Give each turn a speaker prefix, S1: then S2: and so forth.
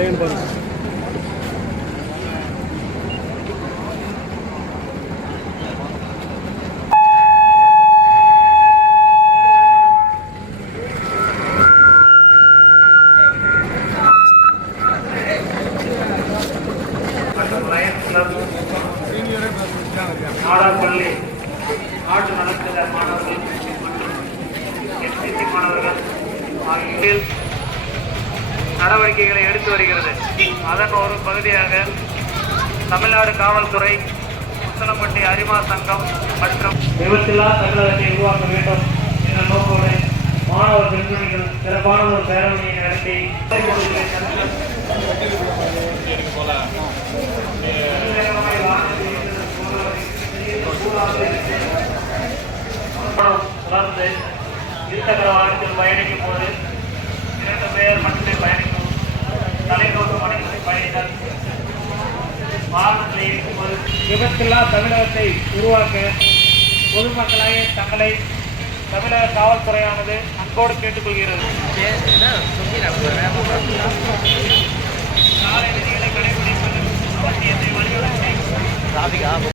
S1: Second ball ஆடாப்பள்ளி ஆட்டு நலத்தினர் மாணவர்கள் SPC மாணவர்கள் ஆகிய நடவடிக்கைகளை எடுத்து வருகிறது. அதன் ஒரு பகுதியாக தமிழ்நாடு காவல்துறை முத்தலம்பட்டி அரிமா சங்கம் மற்றும் விபத்தில்லா தமிழகத்தை உருவாக்க வேண்டும் என்ற நோக்கோடு மாணவர் பெண்மணிகள் சிறப்பான ஒரு பேரணியை நடத்தி தொடர்ந்து இருசக்கர வாகனத்தில் பயணிக்கும் போது வாகனத்தில் இருக்கும்போது விபத்தில்லா தமிழகத்தை உருவாக்க பொதுமக்களாக தங்களை தமிழக காவல்துறையானது அன்போடு கேட்டுக்கொள்கிறது.